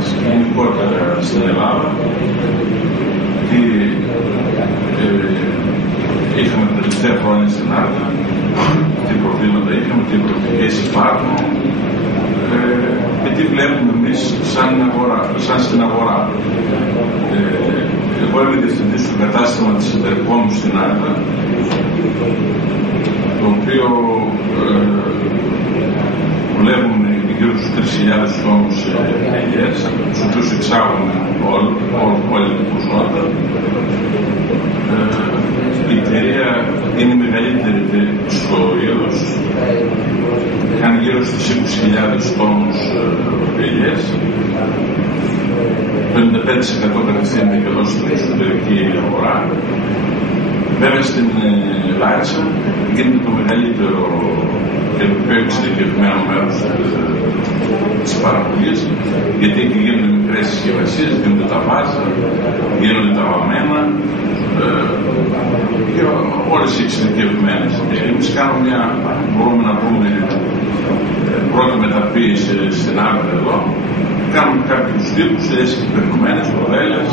αγοράς και γενικότερα στην Ελλάδα. Είχαμε τα τελευταία χρόνια στην Άρτα, τι προβλήματα είχαμε, τι προοπτικές υπάρχουν και τι βλέπουμε εμείς σαν στην αγορά. Εγώ είμαι διευθυντής στο κατάστημα της Intercom στην Άρτα, το οποίο δουλεύουμε γύρω στους 3.000 τόνους ελιές, στους οποίους εξάγουμε όλη την ποσότητα. Η εταιρεία είναι η μεγαλύτερη στο είδος, κάνει γύρω στους 20.000 τόνους ελιές, 55% κατευθύνεται και εδώ στην εξωτερική αγορά. Βέβαια στην Λάρισα γίνεται το μεγαλύτερο και το πιο εξειδικευμένο μέρος της παραγωγής, γιατί εκεί γίνονται μικρές συσκευασίες, γίνονται τα βάζα, γίνονται τα βαμμένα και όλες οι εξειδικευμένες. Εμείς κάνουμε μια, μπορούμε να πούμε, πρώτη μεταποίηση στην Άρτα εδώ. Κάνουμε κάποιους τύπους, συγκεκριμένες μοντέλες,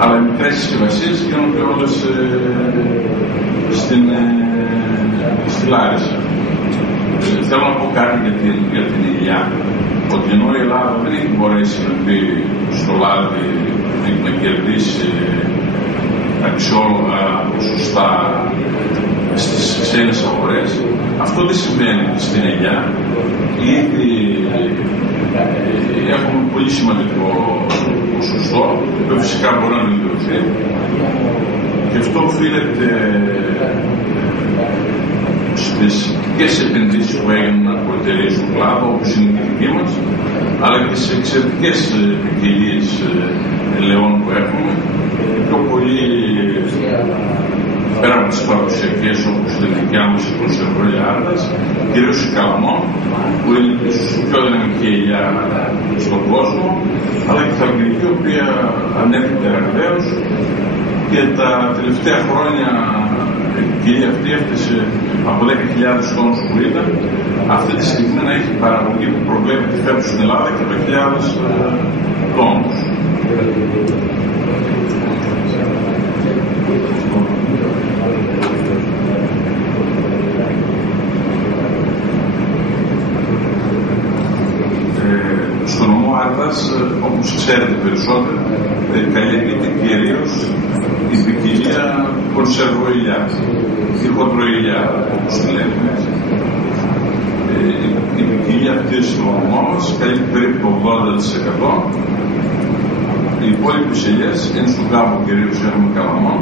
αλλά οι μικρές συσκευασίες γίνονται όλες στη Λάρισα. Θέλω να πω κάτι για την ηλιά, ότι ενώ η Ελλάδα δεν έχει μπορέσει να μπει στο λάδι να κερδίσει αξιόλογα ποσοστά στις ξένες αγορές, αυτό δεν συμβαίνει στην ηλιά. Ήδη έχουμε πολύ σημαντικό ποσοστό, το οποίο φυσικά μπορεί να βελτιωθεί, και αυτό οφείλεται στις επενδύσεις που έγιναν από εταιρείες του κλάδου, όπως είναι η δική μας, αλλά και σε εξαιρετικές ποικιλίες ελαιών που έχουμε, πιο πολύ πέρα από τις παραδοσιακές, όπως η δικιά μας η κονσερβόλια Άρτας, κυρίως η Καλαμών, που είναι η πιο δυναμική ελιά στον κόσμο, αλλά και η Θαγκρική, η οποία ανέβηκε ραγδαίως και τα τελευταία χρόνια η ποικιλία αυτή έφτασε από 10.000 τόνους που ήταν, αυτή τη στιγμή να έχει παραγωγή που προβλέπεται φέτος στην Ελλάδα και 5.000 τόνους. Στο νομό Άρτας, όπως ξέρετε περισσότερο, καλλιεργείται κυρίως η ποικιλία κονσερβοηλιά, η χοντροηλιά, όπως τη λέμε. Η ποικιλία αυτή στο νομό μας καλύπτει περίπου το 80%. Οι υπόλοιπες ελιές είναι στον κάμπο, κυρίως έχουμε Καλαμών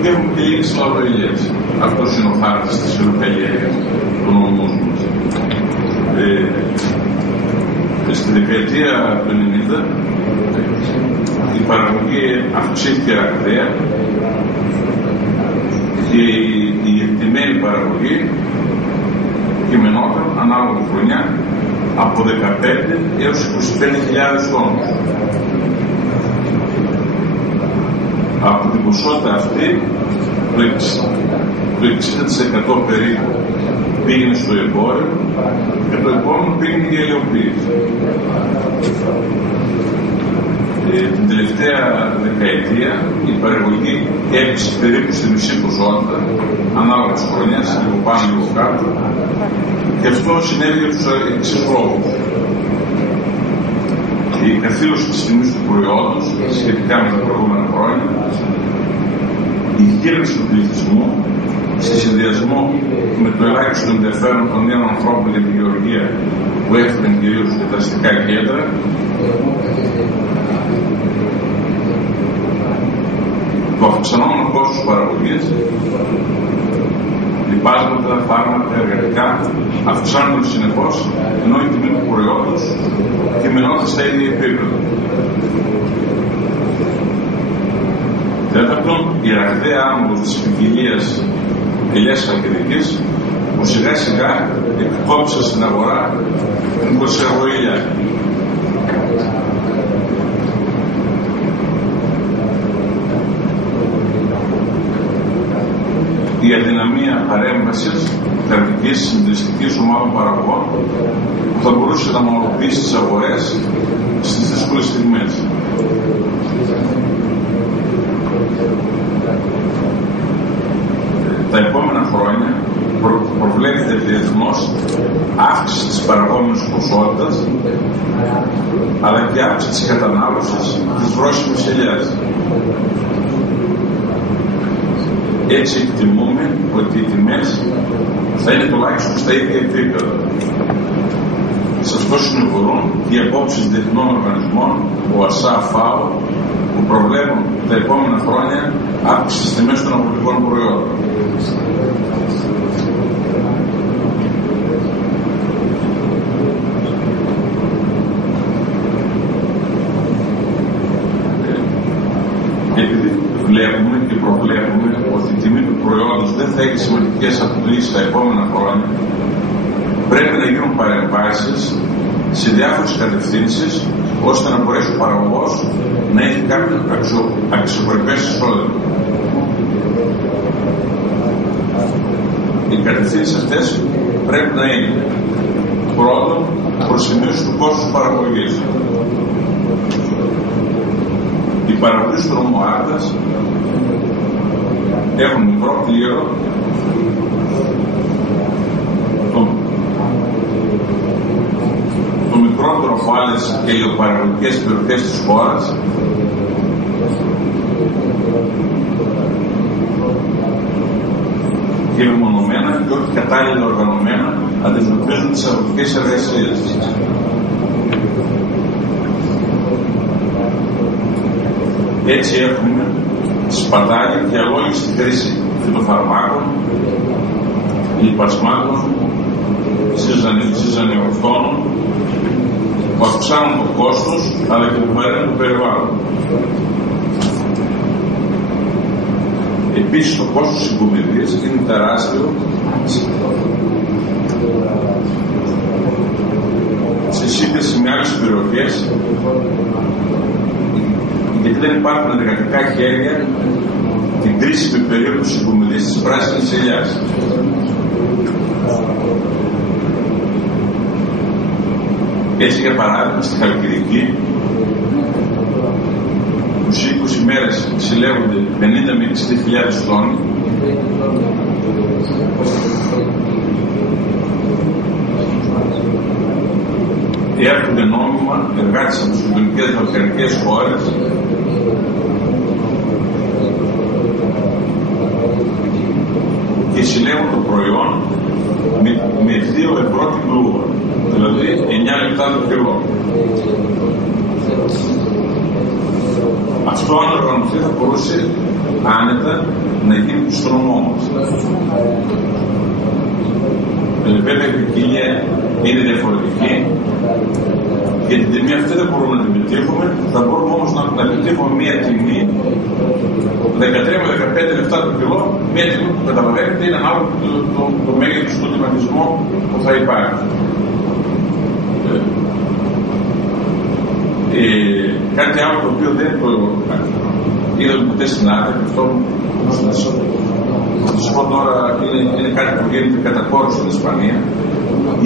και έχουμε και λίγες λαδοηλιές. Αυτός είναι ο χάρτης της ελοκαλλιέργειας του νομού μας. Στη δεκαετία του 90 η παραγωγή αυξήθηκε ραγδαία και η εκτιμένη παραγωγή κειμενόταν ανάλογα χρονιά από 15 έως 25.000 τόνους. Από την ποσότητα αυτή το 60% περίπου πήγαινε στο εμπόριο και το επόμενο πήγαινε για ελαιοποίηση. Την τελευταία δεκαετία η παραγωγή έπεσε περίπου στη μισή ποσότητα, ανάλογα της χρονιάς, λίγο πάνω λίγο κάτω, και αυτό συνέβη για τους εξής λόγους. Η καθήλωση της τιμής του προϊόντος σχετικά με τα προηγούμενα χρόνια, η γύρανση του πληθυσμού σε συνδυασμό με το ελάχιστο ενδιαφέρον των νέων ανθρώπων για τη γεωργία που έφεραν κυρίως και τα αστικά κέντρα, το αυξανόμενο κόστος παραγωγής, λιπάσματα, φάρμακα, εργατικά αυξάνονται συνεχώς, ενώ η τιμή του προϊόντος κειμενόταν στα ίδια επίπεδα. Τέταρτον, η ραγδαία άνοδος της ποικιλίας ελιάς Χαλκιδικής που σιγά σιγά εκκόψε στην αγορά την κονσερβοηλιά. Η αδυναμία παρέμβασης, παραγωγής συντηρητικής ομάδων παραγωγών που θα μπορούσε να μονοποιήσει τις αγορές στις δύσκολες στιγμές. Τα επόμενα χρόνια προβλέπεται διεθνώς αύξηση της παραγόμενης ποσότητας αλλά και αύξηση της κατανάλωσης της βρώσιμης ελιάς. Έτσι εκτιμούμε ότι οι τιμές θα είναι τουλάχιστον στα ίδια επίπεδα. Σε αυτό συνηγορούν οι απόψεις διεθνών οργανισμών, ο ΑΣΑ, ΦΑΟ, που προβλέπουν τα επόμενα χρόνια αύξηση στις τιμές των αγροτικών προϊόντων. Επειδή βλέπουμε και προβλέπουμε ότι η τιμή του προϊόντος δεν θα έχει σημαντικές αποκλίσεις τα επόμενα χρόνια, πρέπει να γίνουν παρεμβάσεις σε διάφορες κατευθύνσεις ώστε να μπορέσει ο παραγωγός να έχει κάποιο αξιοπρεπές εισόδημα. Οι κατευθύνσεις αυτές πρέπει να είναι πρώτον προσημείωση του κόστους παραγωγής. Οι παραγωγοί του νομοάρτας έχουν μικρό πλήρο το μικρότερο από άλλες ελαιοπαραγωγικές περιοχές της χώρας και μεμονωμένα και όχι κατάλληλα οργανωμένα αντιμετωπίζουν τις αγροτικές εργασίες. Έτσι έχουμε σπατάλη και αλόγιστη χρήση φυτοφαρμάκων, λιπασμάτων, ζυζανιοκτώνων που αυξάνουν το κόστος αλλά και που βαραίνουν το περιβάλλον. Επίσης το κόστος της συγκομιδής είναι τεράστιο σε σύγκριση με άλλες περιοχές, γιατί δεν υπάρχουν εργατικά χέρια την κρίσιμη περίοδο της συγκομιδής της πράσινης ελιάς. Έτσι, για παράδειγμα, στη Χαλκιδική τους 20 μέρες συλλέγονται 50 με 60.000 τόνοι και έρχονται νόμιμα εργάτες από τις γειτονικές βαλκανικές χώρες και συλλέγουν το προϊόν με 2 ευρώ την κλούβα, δηλαδή 9 λεπτά το κιλό. Αυτό αν οργανωθεί θα μπορούσε άνετα να γίνει στο νομό μας. Βέβαια η ποικιλία είναι διαφορετική και την τιμή αυτή δεν μπορούμε να την πετύχουμε, θα μπορούμε όμως να πετύχουμε μία τιμή 13 με 15 λεπτά το κιλό, μία τιμή που καταλαβαίνετε είναι ανάλογα το μέγεθος του κλιματισμού που θα υπάρχει. Κάτι άλλο το οποίο δεν το είδαμε ποτέ στην Άκρη, και αυτό θα σας πω τώρα είναι κάτι που γίνεται κατά κόρο στην Ισπανία,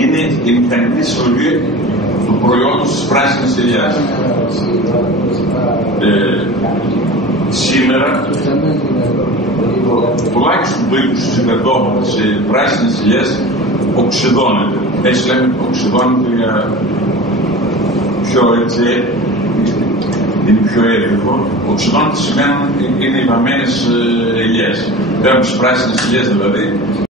είναι η μηχανική συλλογή του προϊόντος της πράσινης ελιάς. Σήμερα τουλάχιστον το 20% της πράσινης ελιάς οξυδώνεται. Έτσι λέμε οξυδώνεται για πιο έτσι, είναι πιο εύκολο. Οξυδώνεται σημαίνει είναι οι βαμμένες ελιές. Πέρα από τις πράσινες ελιές δηλαδή,